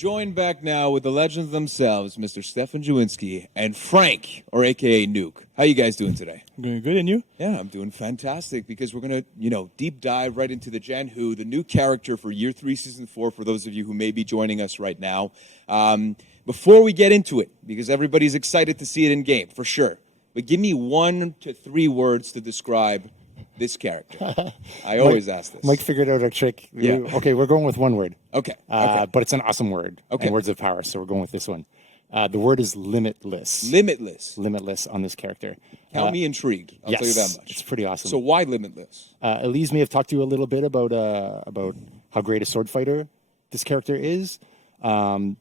Joined back now with the legends themselves, Mr. Stefan Jawinski and Frank, or AKA Nuke. How you guys doing today? I'm doing good, and you? Yeah, I'm doing fantastic because we're going to, deep dive right into the Zhanhu, the new character for Year 3, Season 4, for those of you who may be joining us right now. Before we get into it, because everybody's excited to see it in game, for sure, but give me 1 to 3 words to describe this character. I always ask this. Mike figured out a trick. Yeah. Okay, we're going with one word. Okay. But it's an awesome word. Okay. And words of power, so we're going with this one. The word is limitless. Limitless. Limitless on this character. Count me intrigued. I'll tell you that much. It's pretty awesome. So why limitless? Elise may have talked to you a little bit about how great a sword fighter this character is. The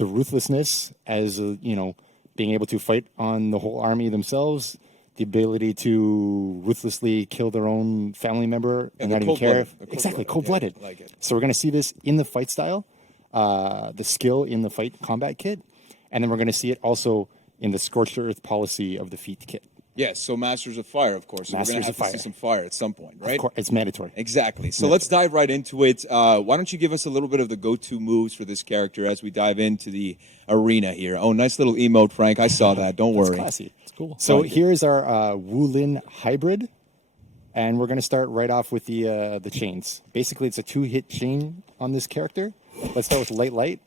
ruthlessness as, being able to fight on the whole army themselves. The ability to ruthlessly kill their own family member and not even care. Exactly, cold-blooded. Yeah, I like it. So we're going to see this in the fight style, the skill in the fight combat kit, and then we're going to see it also in the Scorched Earth policy of the Feat kit. Yes, so Masters of Fire, of course. So we're going to have to see some fire at some point, right? Of course, it's mandatory. Exactly. So let's dive right into it. Why don't you give us a little bit of the go-to moves for this character as we dive into the arena here? Oh, nice little emote, Frank. I saw that. Don't worry. It's classy. It's cool. So here's our Wulin hybrid, and we're going to start right off with the chains. Basically, it's a 2-hit chain on this character. Let's start with light.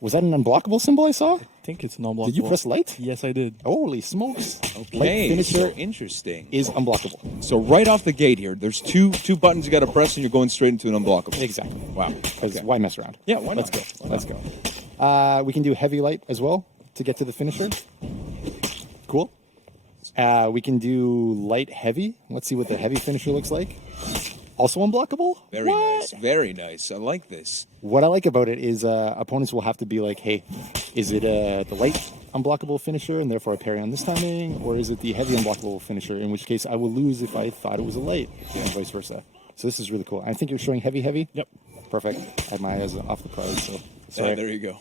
Was that an unblockable symbol I saw? I think it's an unblockable. Did you press light? Yes, I did. Holy smokes. Okay, Light finisher so interesting. is unblockable. So right off the gate here, there's two buttons you got to press, and you're going straight into an unblockable. Exactly. Wow. Because why mess around? Yeah, why not? Let's go. We can do heavy light as well to get to the finisher. Cool. We can do light heavy. Let's see what the heavy finisher looks like. Also unblockable? Very nice. Very nice. I like this. What I like about it is opponents will have to be like, hey, is it the light unblockable finisher and therefore I parry on this timing, or is it the heavy unblockable finisher, in which case I will lose if I thought it was a light, and vice versa. So this is really cool. I think you're showing heavy? Yep. Perfect. I had my eyes off the prize, so sorry. Yeah, there you go.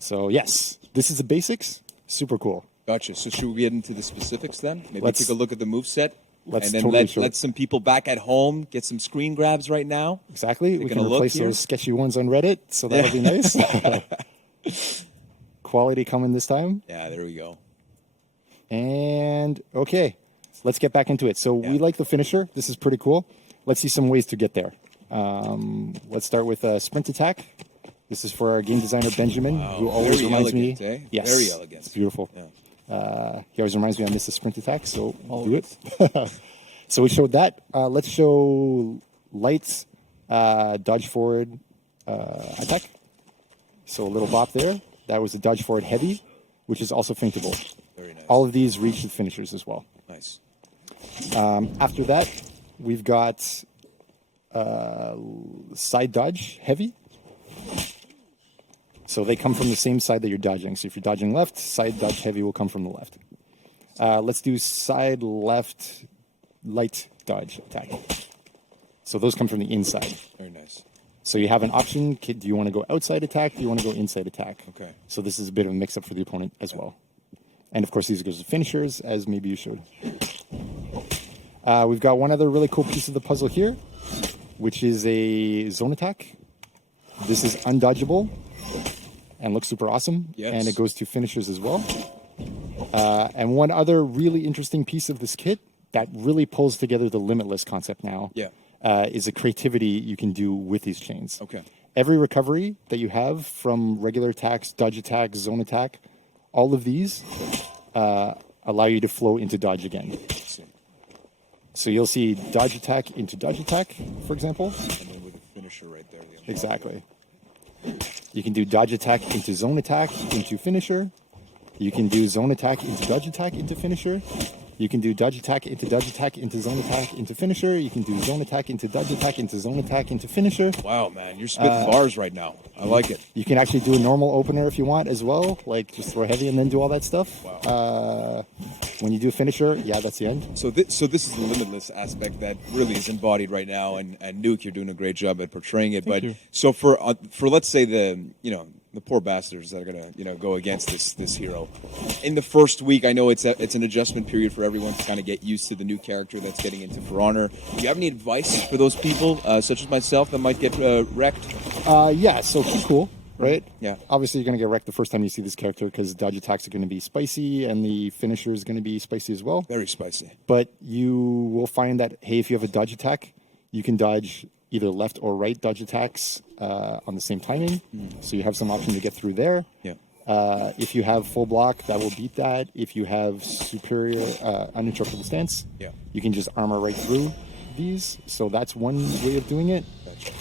So yes, this is the basics. Super cool. Gotcha. So should we get into the specifics then? Maybe Let's- take a look at the moveset. Let's And then totally let some people back at home get some screen grabs right now. Exactly. We can Taking a look replace here. those sketchy ones on Reddit, so that'll be nice. Quality coming this time. Yeah, there we go. And okay, let's get back into it. So we like the finisher. This is pretty cool. Let's see some ways to get there. Let's start with a sprint attack. This is for our game designer Benjamin, who always Very reminds elegant, me. eh? Yes, Very elegant. It's beautiful. Yeah. He always reminds me I missed a sprint attack, so I'll do it. So we showed that. Let's show lights, dodge forward attack. So a little bop there. That was a dodge forward heavy, which is also feintable. Very nice. All of these reach the finishers as well. Nice. After that, we've got side dodge heavy. So they come from the same side that you're dodging. So if you're dodging left, side dodge heavy will come from the left. Let's do side left light dodge attack. So those come from the inside. Very nice. So you have an option. Do you want to go outside attack? Do you want to go inside attack? Okay. So this is a bit of a mix-up for the opponent as well. And of course, these go to finishers, as maybe you showed. We've got one other really cool piece of the puzzle here, which is a zone attack. This is undodgeable and looks super awesome. Yes. And it goes to finishers as well. And one other really interesting piece of this kit that really pulls together the limitless concept now is a creativity you can do with these chains. Okay. Every recovery that you have from regular attacks, dodge attack, zone attack, all of these allow you to flow into dodge again. So you'll see dodge attack into dodge attack, for example. And then with the finisher right there. Exactly. You can do dodge attack into zone attack into finisher. You can do zone attack into dodge attack into finisher. You can do dodge attack into dodge attack into zone attack into finisher. You can do zone attack into dodge attack into zone attack into finisher. Wow, man, you're spitting bars right now. I like it. You can actually do a normal opener if you want as well, like just throw heavy and then do all that stuff. Wow. When you do a finisher, yeah, that's the end. So this is the limitless aspect that really is embodied right now, and Nuke, you're doing a great job at portraying it. Thank you. So for let's say the poor bastards that are gonna go against this hero in the first week, I know it's an adjustment period for everyone to kind of get used to the new character that's getting into For Honor. Do you have any advice for those people, such as myself, that might get wrecked? Yeah, so he's cool, right? Yeah. Obviously, you're going to get wrecked the first time you see this character because dodge attacks are going to be spicy and the finisher is going to be spicy as well. Very spicy. But you will find that, hey, if you have a dodge attack, you can dodge either left or right dodge attacks on the same timing. So you have some option to get through there. Yeah. If you have full block, that will beat that. If you have superior uninterruptible stance, Yeah. you can just armor right through these. So that's one way of doing it. Gotcha.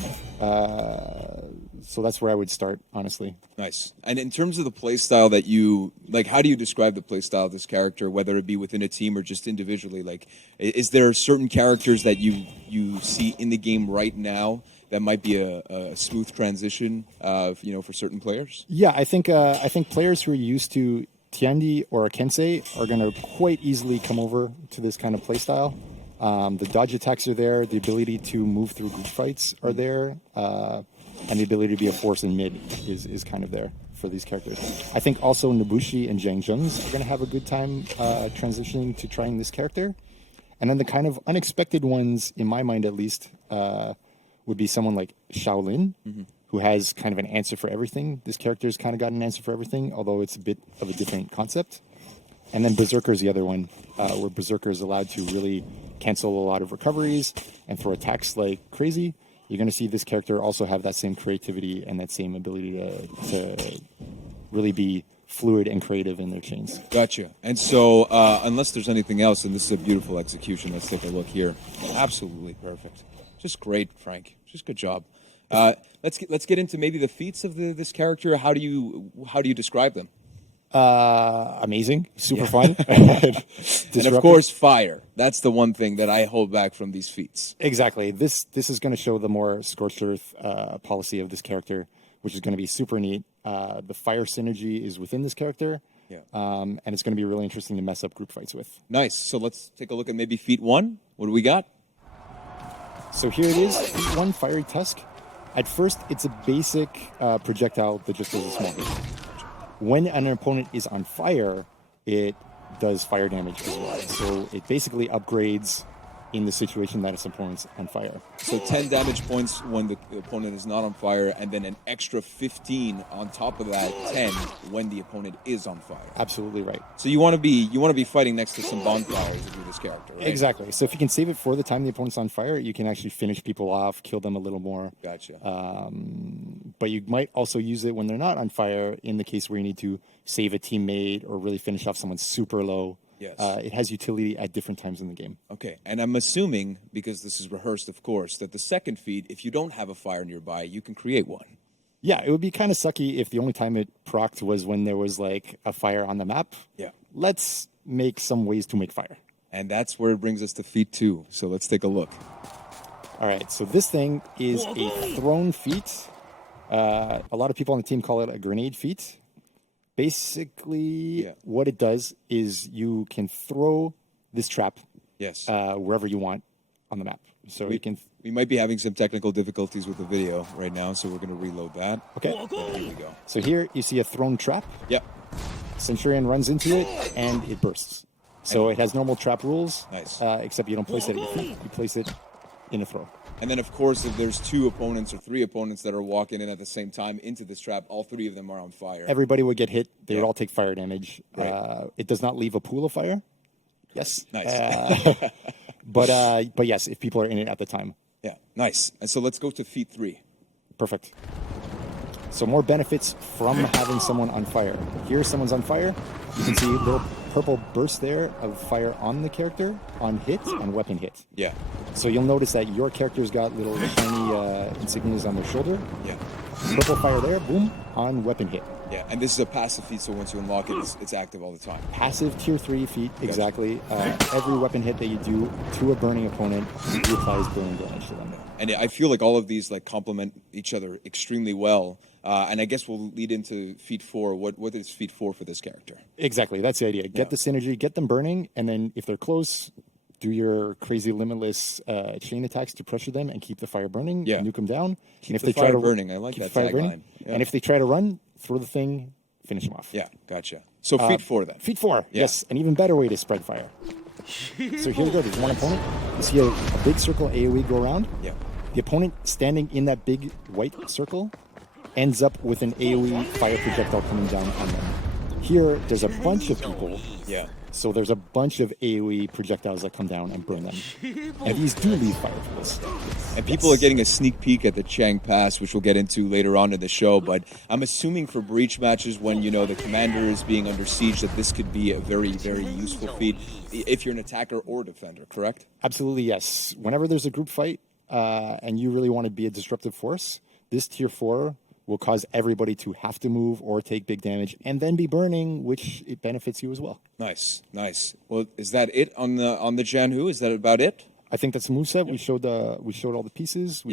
So that's where I would start, honestly. Nice. And in terms of the play style that you like, how do you describe the play style of this character, whether it be within a team or just individually? Like, is there certain characters that you see in the game right now that might be a smooth transition, for certain players? Yeah, I think players who are used to Tiandi or a Kensei are going to quite easily come over to this kind of play style. The dodge attacks are there, the ability to move through group fights are there, and the ability to be a force in mid is kind of there for these characters. I think also Nobushi and Zhang Zhengs are going to have a good time transitioning to trying this character. And then the kind of unexpected ones, in my mind at least, would be someone like Shaolin, who has kind of an answer for everything. This character's kind of got an answer for everything, although it's a bit of a different concept. And then Berserker's the other one, where Berserker is allowed to really cancel a lot of recoveries and throw attacks like crazy. You're going to see this character also have that same creativity and that same ability to really be fluid and creative in their chains. Gotcha. And so, unless there's anything else, and this is a beautiful execution, let's take a look here. Absolutely perfect. Just great, Frank. Just good job. Let's get into maybe the feats of this character. How do you describe them? Amazing, super fun. And of course, fire. That's the one thing that I hold back from these feats. Exactly. This is going to show the more scorched earth policy of this character, which is going to be super neat. The fire synergy is within this character, and it's going to be really interesting to mess up group fights with. Nice. So let's take a look at maybe feat 1. What do we got? So here it is, feat 1, Fiery Tusk. At first, it's a basic projectile that just does a small hit. When an opponent is on fire, it does fire damage as well. So it basically upgrades in the situation that its opponent's on fire. So 10 damage points when the opponent is not on fire, and then an extra 15 on top of that 10 when the opponent is on fire. Absolutely right. So you want to be fighting next to some bonfires if you're this character, right? Exactly. So if you can save it for the time the opponent's on fire, you can actually finish people off, kill them a little more. Gotcha. But you might also use it when they're not on fire in the case where you need to save a teammate or really finish off someone super low. Yes. It has utility at different times in the game. Okay, and I'm assuming, because this is rehearsed, of course, that the second feat, if you don't have a fire nearby, you can create one. Yeah, it would be kind of sucky if the only time it procced was when there was like a fire on the map. Yeah. Let's make some ways to make fire. And that's where it brings us to feat 2. So let's take a look. All right, so this thing is a thrown feat. A lot of people on the team call it a grenade feat. Basically, what it does is you can throw this trap wherever you want on the map. So we might be having some technical difficulties with the video right now, so we're going to reload that. Okay. There we go. So here you see a thrown trap. Yep. Centurion runs into it, and it bursts. So it has normal trap rules. Nice. Except you don't place it at your feet. You place it in a throw. And then, of course, if there's 2 opponents or 3 opponents that are walking in at the same time into this trap, all 3 of them are on fire. Everybody would get hit. They would all take fire damage. Right. It does not leave a pool of fire. Yes. Nice. But yes, if people are in it at the time. Yeah, nice. And so let's go to feat 3. Perfect. So more benefits from having someone on fire. Here, someone's on fire. You can see little purple bursts there of fire on the character, on hit, and weapon hit. Yeah. So you'll notice that your character's got little shiny insignias on their shoulder. Yeah. Purple fire there, boom, on weapon hit. Yeah, and this is a passive feat, so once you unlock it, it's active all the time. Passive tier 3 feat, exactly. Every weapon hit that you do to a burning opponent, you applies burning damage to them. And I feel like all of these complement each other extremely well. And I guess we'll lead into feat 4. What is feat 4 for this character? Exactly, that's the idea. Get the synergy, get them burning, and then if they're close, do your crazy limitless chain attacks to pressure them and keep the fire burning, nuke them down. Keep the fire burning. I like that tagline. Yeah. And if they try to run, throw the thing, finish them off. Yeah, gotcha. So feat 4 then. Feat 4, yes, an even better way to spread fire. So here we go, there's one opponent. You see a big circle AoE go around. Yeah. The opponent standing in that big white circle ends up with an AoE fire projectile coming down on them. Here, there's a bunch of people. Yeah. So there's a bunch of AoE projectiles that come down and burn them. And these do leave fire pools. And people are getting a sneak peek at the Chang Pass, which we'll get into later on in the show. But I'm assuming for breach matches, when the commander is being under siege, that this could be a very, very useful feat if you're an attacker or defender. Correct? Absolutely, yes. Whenever there's a group fight and you really want to be a disruptive force, this tier 4 will cause everybody to have to move or take big damage and then be burning, which it benefits you as well. Nice. Well, is that it on the Zhanhu? Is that about it? I think that's Moveset. We showed all the pieces. We